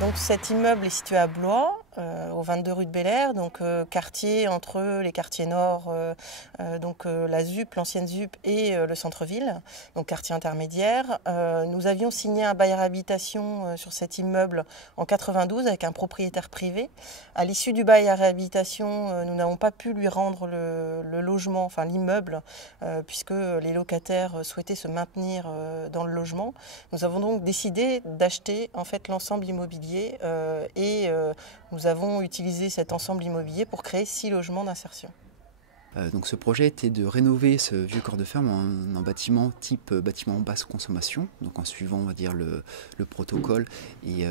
Donc cet immeuble est situé à Blois, au 22 rue de Bel-Air, donc quartier entre les quartiers nord, la ZUP, l'ancienne ZUP et le centre-ville, donc quartier intermédiaire. Nous avions signé un bail à réhabilitation sur cet immeuble en 92 avec un propriétaire privé. À l'issue du bail à réhabilitation, nous n'avons pas pu lui rendre le logement, enfin l'immeuble, puisque les locataires souhaitaient se maintenir dans le logement. Nous avons donc décidé d'acheter en fait l'ensemble immobilier et nous avons utilisé cet ensemble immobilier pour créer 6 logements d'insertion. Donc ce projet était de rénover ce vieux corps de ferme en bâtiment type bâtiment basse consommation, donc en suivant on va dire le protocole et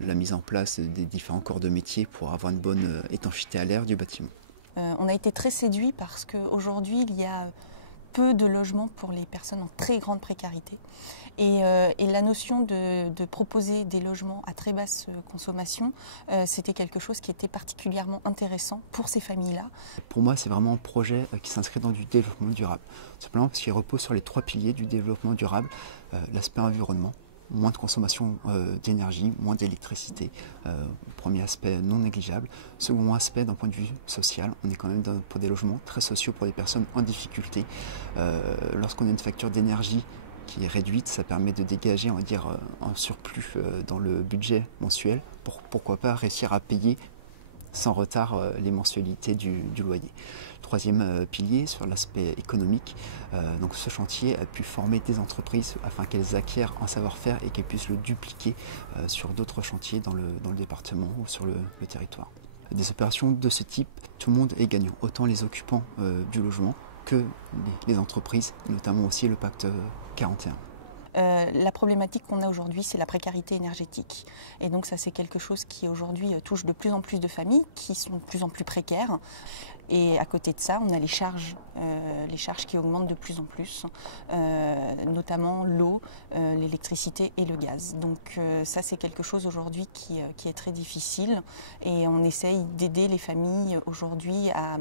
la mise en place des différents corps de métier pour avoir une bonne étanchéité à l'air du bâtiment. On a été très séduits parce qu'aujourd'hui il y a peu de logements pour les personnes en très grande précarité. Et la notion de proposer des logements à très basse consommation, c'était quelque chose qui était particulièrement intéressant pour ces familles-là. Pour moi, c'est vraiment un projet qui s'inscrit dans du développement durable. Simplement parce qu'il repose sur les 3 piliers du développement durable, l'aspect environnement, moins de consommation d'énergie, moins d'électricité, premier aspect non négligeable. Second aspect, d'un point de vue social, on est quand même pour des logements très sociaux pour des personnes en difficulté. Lorsqu'on a une facture d'énergie qui est réduite, ça permet de dégager, on va dire, un surplus dans le budget mensuel pour pourquoi pas réussir à payer sans retard les mensualités du loyer. Troisième pilier sur l'aspect économique, donc ce chantier a pu former des entreprises afin qu'elles acquièrent un savoir-faire et qu'elles puissent le dupliquer sur d'autres chantiers dans le département ou sur le territoire. Des opérations de ce type, tout le monde est gagnant, autant les occupants du logement que les entreprises, notamment aussi le pacte 41. La problématique qu'on a aujourd'hui, c'est la précarité énergétique. Et donc ça, c'est quelque chose qui aujourd'hui touche de plus en plus de familles qui sont de plus en plus précaires. Et à côté de ça, on a les charges qui augmentent de plus en plus, notamment l'eau, l'électricité et le gaz. Donc ça, c'est quelque chose aujourd'hui qui est très difficile. Et on essaye d'aider les familles aujourd'hui à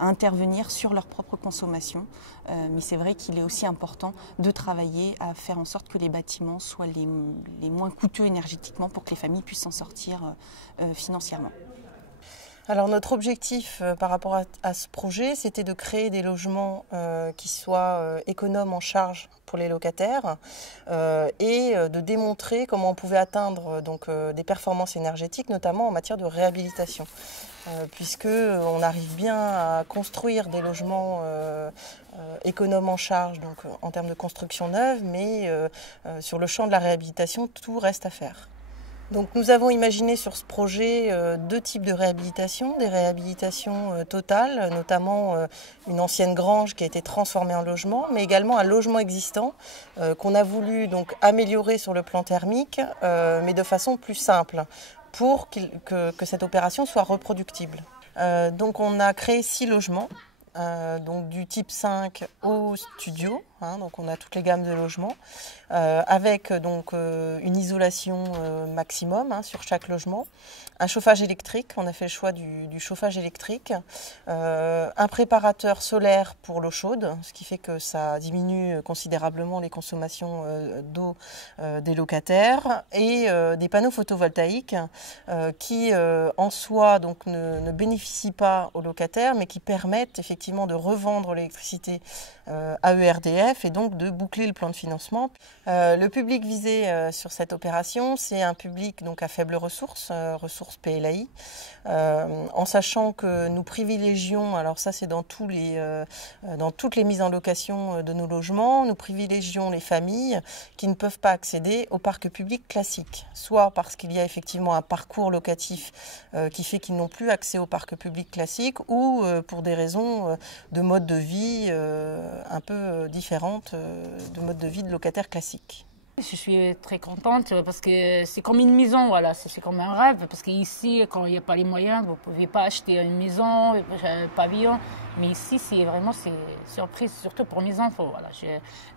intervenir sur leur propre consommation. Mais c'est vrai qu'il est aussi important de travailler à faire en sorte que les bâtiments soient les moins coûteux énergétiquement pour que les familles puissent s'en sortir financièrement. Alors notre objectif par rapport à ce projet, c'était de créer des logements qui soient économes en charge pour les locataires et de démontrer comment on pouvait atteindre des performances énergétiques, notamment en matière de réhabilitation. Puisqu'on arrive bien à construire des logements économes en charge, donc en termes de construction neuve, mais sur le champ de la réhabilitation, tout reste à faire. Donc nous avons imaginé sur ce projet 2 types de réhabilitation, des réhabilitations totales, notamment une ancienne grange qui a été transformée en logement, mais également un logement existant qu'on a voulu donc améliorer sur le plan thermique, mais de façon plus simple, pour que cette opération soit reproductible. Donc on a créé 6 logements. Donc du type 5 au studio, donc on a toutes les gammes de logements, avec une isolation maximum sur chaque logement, un chauffage électrique, on a fait le choix du chauffage électrique, un préparateur solaire pour l'eau chaude, ce qui fait que ça diminue considérablement les consommations d'eau des locataires, et des panneaux photovoltaïques qui en soi donc, ne bénéficient pas aux locataires, mais qui permettent effectivement de revendre l'électricité à ERDF et donc de boucler le plan de financement. Le public visé sur cette opération, c'est un public donc à faibles ressources, ressources PLAI, en sachant que nous privilégions, alors ça c'est dans toutes les mises en location de nos logements, nous privilégions les familles qui ne peuvent pas accéder au parc public classique, soit parce qu'il y a effectivement un parcours locatif qui fait qu'ils n'ont plus accès au parc public classique, ou pour des raisons de mode de vie un peu différentes de mode de vie de locataires classiques. Je suis très contente parce que c'est comme une maison, voilà, c'est comme un rêve. Parce qu'ici, quand il n'y a pas les moyens, vous ne pouvez pas acheter une maison, un pavillon. Mais ici, c'est vraiment surprise, surtout pour mes enfants. Voilà.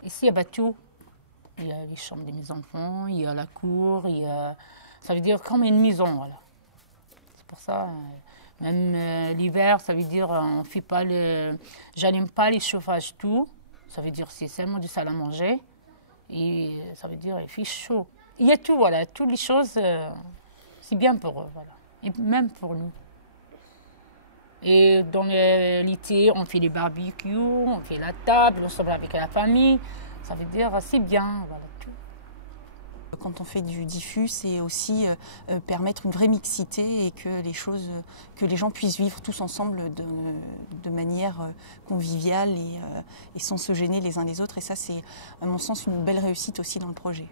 Ici, il y a tout. Il y a les chambres de mes enfants, il y a la cour, ça veut dire comme une maison, voilà. C'est pour ça, même l'hiver, ça veut dire on fait pas j'allume pas les chauffages tout. Ça veut dire c'est seulement du salle à manger. Et ça veut dire il fait chaud. il y a tout, voilà, toutes les choses, c'est bien pour eux, voilà. Et même pour nous. Et dans l'été, on fait des barbecues, on fait la table, ensemble avec la famille. Ça veut dire, c'est bien, voilà, tout. Quand on fait du diffus, c'est aussi permettre une vraie mixité et que que les gens puissent vivre tous ensemble de manière conviviale et sans se gêner les uns les autres. Et ça, c'est à mon sens une belle réussite aussi dans le projet.